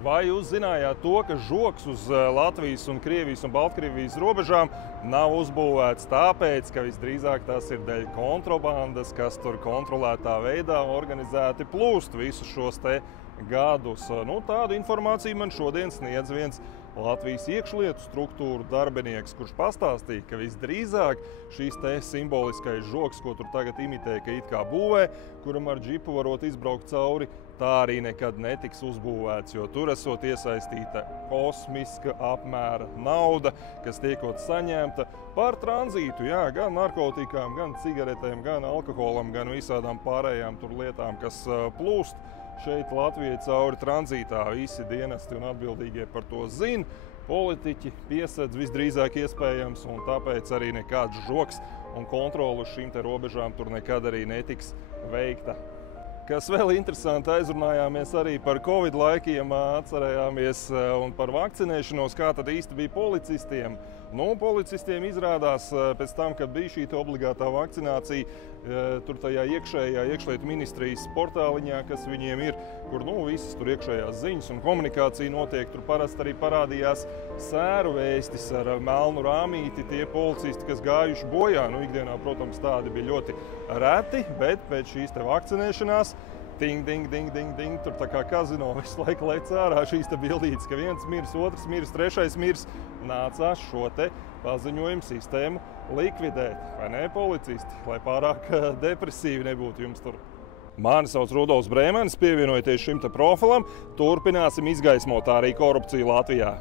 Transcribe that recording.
Vai jūs zinājāt to, ka žogs uz Latvijas un Krievijas un Baltkrievijas robežām nav uzbūvēts tāpēc, ka visdrīzāk tas ir dēļ kontrabandas, kas tur kontrolētā veidā organizēti plūst visus šos te gadus? Tādu informāciju man šodien sniedz viens Latvijas iekšlietu struktūru darbinieks, kurš pastāstīja, ka visdrīzāk šīs te simboliskais žogs, ko tur tagad imitē, ka it kā būvē, kuram ar džipu varot izbraukt cauri, tā arī nekad netiks uzbūvēts, jo tur esot iesaistīta kosmiska apmēra nauda, kas tiekot saņemta par tranzītu, gan narkotikām, gan cigaretēm, gan alkoholam, gan visādām pārējām tur lietām, kas plūst šeit Latvijai cauri tranzītā. Visi dienesti un atbildīgie par to zina. Politiķi piesedz visdrīzāk iespējams, un tāpēc arī nekāds žogs un kontrole uz šīm te robežām tur nekad arī netiks veikta. Kas vēl interesanti, aizrunājāmies arī par Covid laikiem, atcerējāmies un par vakcinēšanos, kā tad īsti bija policistiem. Policistiem izrādās pēc tam, kad bija šī obligātā vakcinācija, tur tajā iekšlietu ministrijas portāliņā, kas viņiem ir, kur visas tur iekšējās ziņas un komunikācija notiek, tur parasti arī parādījās sēru vēstis ar melnu rāmīti, tie policisti, kas gājuši bojā. Ikdienā, protams, tādi bija ļoti reti, bet pēc šīs te vakcinēšanās ding, ding, ding, ding, ding, tur tā kā kazino visu laiku lec ārā šīs te bildītes, ka viens mirs, otrs mirs, trešais mirs. Nācās šo te paziņojumu sistēmu likvidēt, vai ne, policisti, lai pārāk depresīvi nebūtu jums tur. Mani sauc Rudolfs Brēmenis, pievienojieties šim te profilam, turpināsim izgaismot arī korupciju Latvijā.